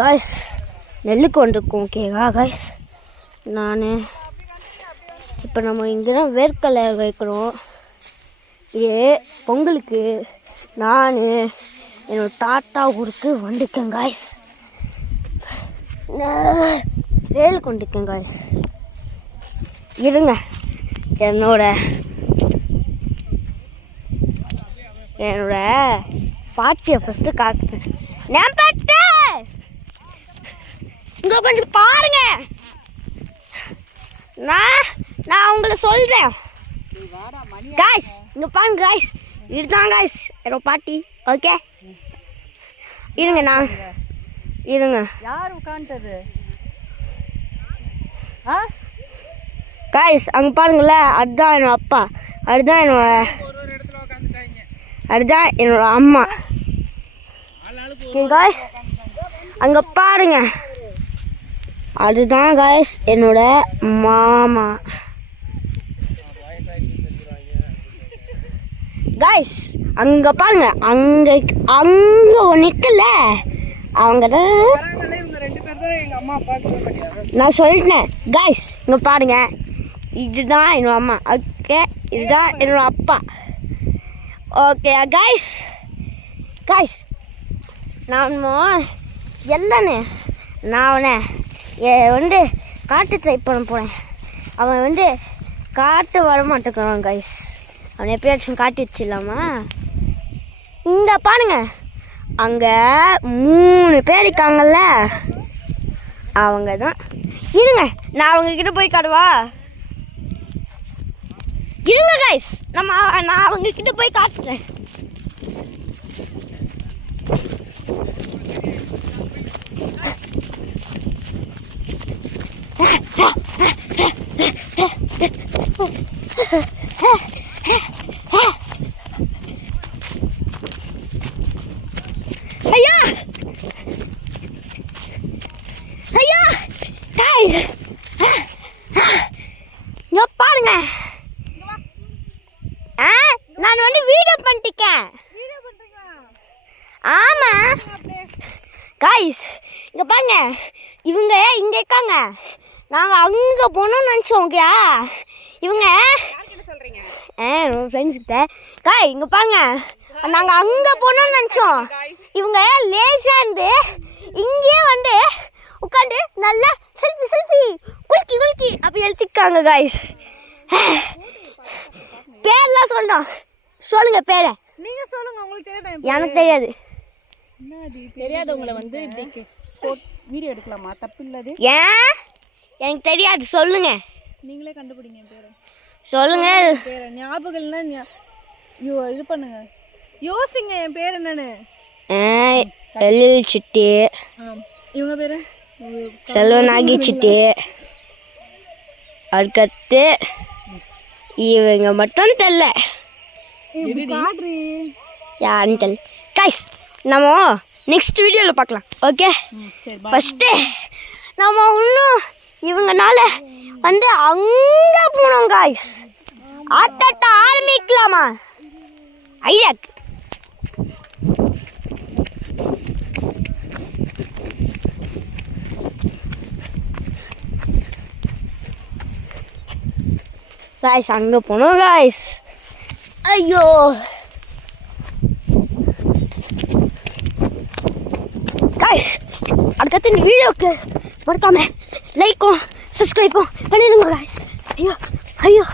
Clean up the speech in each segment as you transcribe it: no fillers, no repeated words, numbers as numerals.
Guys நெல்லுக்கு வந்துருக்கோம். ஓகேவா காய்ஸ், நான் இப்போ நம்ம இங்கே தான் வேர்க்கடலை வைக்கிறோம். இது பொங்கலுக்கு நான் என்னோட தாத்தா ஊருக்கு வந்துருக்கேன் காய்ஸ். வேல் கொண்டிருக்கேன் காய்ஸ். இருங்க என்னோட பாட்டியை ஃபஸ்ட்டு காட்டுறேன். நான் பாட்டு இங்கே கொஞ்சம் பாருங்க. நான் உங்களை சொல்கிறேன் காய்ஸ். இங்கே பாருங்க காய்ஸ், இதுதான் காய்ஸ் என்னோட பாட்டி. ஓகே இருங்க, நான் இருங்க. யார் உட்காந்துட்டது காய்ஸ் அங்கே பாருங்களேன், அதுதான் என்னோட அப்பா, அதுதான் என்னோட அம்மா. காய்ஸ் அங்கே பாருங்க, அதுதான் காய்ஸ் என்னோட மாமா. காய்ஸ் அங்கே பாருங்க, அங்கே நிற்கல அவங்க தான் நான் சொல்லிட்டேன். காய்ஸ் இங்கே பாருங்க, இதுதான் என்னோட அம்மா. ஓகே இதுதான் என்னோட அப்பா. Okay guys. நான் எல்லானே நான் அவனை காட்டு ட்ரை பண்ண போகிறேன். அவன் காட்டு வர மாட்டேங்கிறான் காய்ஸ். அவனை எப்படியாச்சும் காட்டி வச்சிடலாமா? இங்கே பாருங்க, அங்கே 3 பேர் இருக்காங்கல்ல, அவங்க தான். இருங்க நான் அவங்கக்கிட்ட போய் காட்டுவா. இருங்க காய்ஸ், நான் அவங்கக்கிட்ட போய் காட்டுறேன். ஐயா காய்ஸ் இங்க பாருங்க, நான் வீடியோ பண்ணிட்டேன். ஆமா காய்ஸ் இங்க பாருங்க, இவங்க இங்க இருக்காங்க, நாங்கள் அங்கே போனோம்னு நினச்சோம். ஓகே இவங்க ஃப்ரெண்ட்ஸ் கிட்ட காய் இங்கே பாருங்க, நாங்கள் அங்கே போனோம்னு நினச்சோம். இவங்க லேசாக இங்கேயே உட்காந்து நல்லா செல்ஃபி குலுக்கி அப்படி எடுத்துக்காங்க காய்ஸ். பேர்லாம் சொல்லணும், சொல்லுங்க பேரை. நீங்கள் சொல்லுங்க, உங்களுக்கு தெரியாது. எனக்கு தெரியாது. தெரியாதவங்களை இப்படி வீடியோ எடுக்கலாமா? தப்பு இல்லாது. ஏன் எனக்கு தெரியாது, சொல்லுங்க. நீங்களே கண்டுபிடிங்க பேரை. சொல்லுங்க பேரை ஞாபகம் இல்லைன்னா இது பண்ணுங்க, யோசிங்க. என் பேர் என்னன்னு. எழில் சிட்டி. இவங்க பேரு செல்வநாகி சிட்டி. அதுக்கடுத்து இவங்க மட்டும் தெரியல யாருன்னு தெரியல கைஸ். நம்ம நெக்ஸ்ட் வீடியோவில் பார்க்கலாம். ஓகே ஃபஸ்ட்டு நம்ம இன்னும் இவங்கனால அங்கே போனோம் காய்ஸ். ஆட்டாட்ட ஆரம்பிக்கலாமா? ஐயா காய்ஸ் அங்கே போனோம் காய்ஸ். ஐயோ காய்ஸ், அடுத்த இந்த வீடியோக்கு மறக்காம லைக்கும் சப்ஸ்கிரைப்பும் பண்ணிடுங்க காய்ஸ். ஐயோ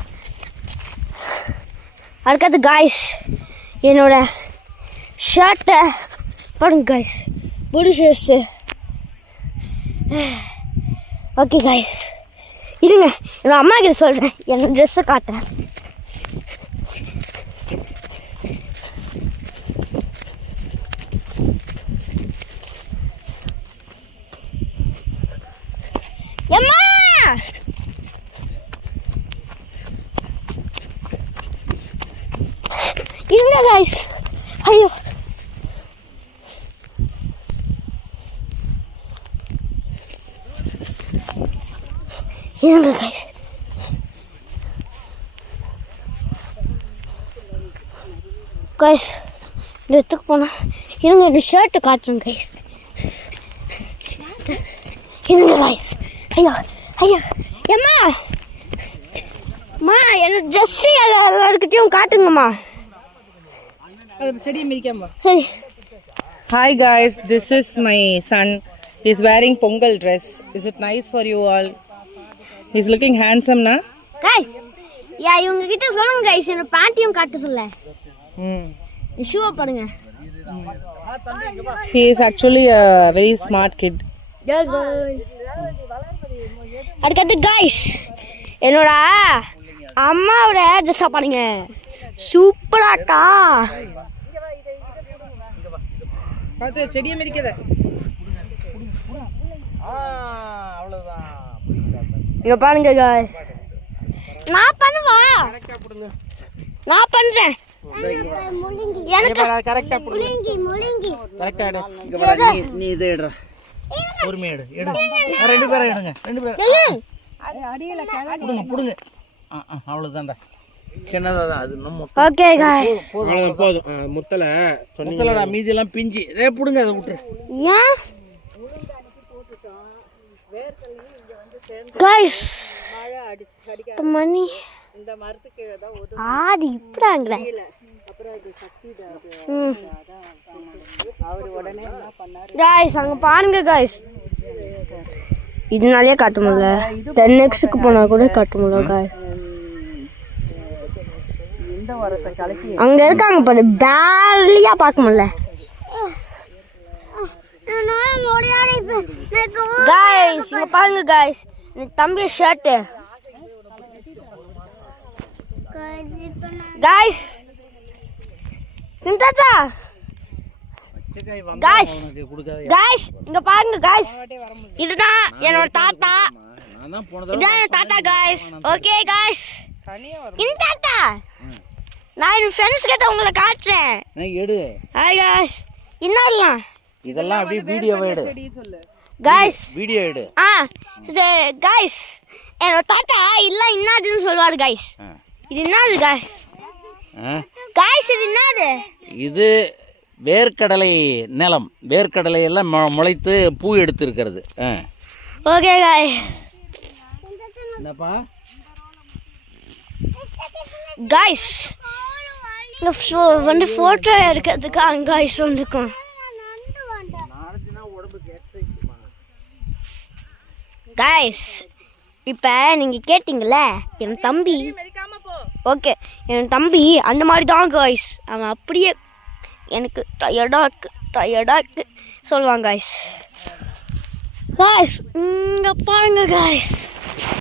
அடுத்தது காய்ஸ் என்னோட ஷர்ட்டை பாருங்க காய்ஸ், பொடி ஷர்ட்ஸு. ஓகே காய்ஸ் இருங்க, என்னோட அம்மா கிட்ட சொல்கிறேன், என் ட்ரெஸ்ஸை காட்டுறேன். எம்மா இருங்க காய்ஸ். ஐயோ இருங்க காய்ஸ். காய்ஸ் இந்த இடத்துக்கு போனால் இருங்க இந்த ஷர்ட்டை காட்டுறேன் கைஸ். இருங்க கைஸ். ஐயோ ஐயோ ஏம்மா அம்மா என்ன ட்ரெஸ்ஸு எல்லாருக்கிட்டையும் காட்டுங்கம்மா. அது செடியை மிதிக்காம. சரி. Hi guys, this is my son. He's wearing Pongal dress. Is it nice for you all? He's looking handsome, na? Guys இவங்க கிட்ட சொல்லுங்க கைஸ் என்ன பேண்ட்டையும் காட்ட சொல்ல. ஷூவை பாருங்க. He is actually a very smart kid. அடுத்தது கைஸ் என்னோட அம்மாவோட ட்ரெஸ்ஸாக பாருங்க. சூப்பராட்டா. பார்த்து செடியை மிதிக்காத. இங்க பாருங்க கைஸ். நான் பண்ணுவா நான் பண்றேன். எனக்கு கரெக்டா முழுங்கி முழுங்கி கரெக்டா எடு. இங்க பாரு நீ இதை எடுடா. பொறுமையா எடு. ரெண்டு பேரும் எடுங்க. ரெண்டு பேரும் அடியில புடுங்க புடுங்க. அவ்வளவுதான்டா. சின்னதா தான் அது நம்ம. ஓகே கைஸ் போதும். முத்தலடா மீதி எல்லாம் பிஞ்சி. இதே புடுங்க அதை விட்டுரு. ஏன் கைஸ் மணி இந்த மரத்துக்கு ஏதாவது ஆடி இப்படாங்கல. அவர் உடனே என்ன பண்ணாரு கைஸ் அங்க பாருங்க கைஸ். இதனாலே காட்ட முடியல. 10xக்கு போனா கூட காட்ட முடியல கைஸ். இந்த வரத்தை கலக்கி அங்க இருக்காங்க பாரு பேர்லியா பார்க்க முடியல. கைஸ் இங்க பாருங்க கைஸ். இந்த தம்பி ஷர்ட் கைஸ். தாத்தா கைஸ் கைஸ் இங்க பாருங்க கைஸ். இதுதான் என்னோட தாத்தா. இதுதான் என்னோட தாத்தா கைஸ். ஓகே கைஸ் இந்த தாத்தா நான் என் ஃப்ரெண்ட்ஸ் கிட்ட உங்களை காட்டுறேன். எடு. Hi guys. இன்னும் இதெல்லாம் அப்படியே வீடியோவை எடு. கைஸ் வீடியோ எடு. இது கைஸ் என்னோட தாத்தா இல்ல என்னதுன்னு சொல்லுவாரு கைஸ். இது என்னது கைஸ்? கைஸ் இது என்னது? இது வேர்க்கடலை நிலம். வேர்க்கடலை எல்லாம் முளைத்து பூ எடுத்திருக்கிறது. Okay guys. என்னப்பா கைஸ் இங்க வந்து போட்டோ எடுக்கிறதுக்கு அங்க கைஸ் வந்துக்கும். கைஸ் இப்போ நீங்கள் கேட்டிங்கல்ல என் தம்பி. ஓகே என் தம்பி அந்த மாதிரி தான் கைஸ். அவன் அப்படியே எனக்கு டயர்டாக்கு சொல்லுவான் கைஸ். கைஸ் இங்கே பாருங்க கைஸ்.